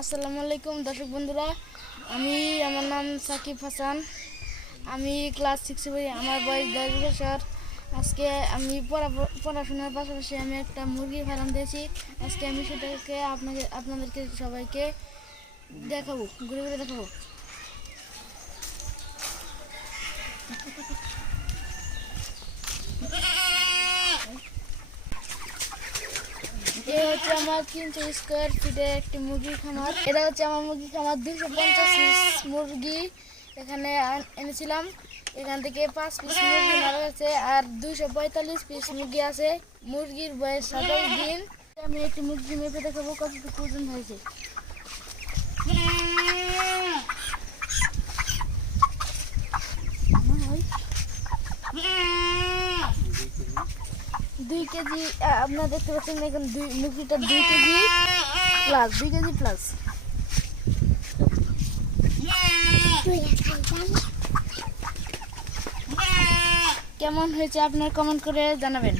আসসালামু আলাইকুম দর্শক বন্ধুরা, আমার নাম সাকিব হাসান। আমি ক্লাস 6-এ পড়ি। আমার বয়স 10 বছর। আজকে আমি পড়াশোনার পাশাপাশি আমি একটা মুরগির ফার্ম দিয়েছি। আজকে আমি সেটাকে আপনাদেরকে সবাইকে দেখাবো, ঘুরে ঘুরে দেখাবো। এটা হচ্ছে আমার 300 স্কোয়ার ফিটের একটি মুরগির খামার। এটা হচ্ছে আমার মুরগির খামার। 250 পিস মুরগি এখানে এনেছিলাম। এখান থেকে 5 পিস মুরগি মারা গেছে আর 245 পিস মুরগি আছে। মুরগির বয়স 27 দিন। আমি একটি মুরগি মেপে দেখাবো কতটুকু ওজন হয়েছে। 2 কেজি। আপনারা দেখতে পাচ্ছেন এখন মুরগিটা 2 কেজি প্লাস, 2 কেজি প্লাস। কেমন হয়েছে আপনার কমেন্ট করে জানাবেন।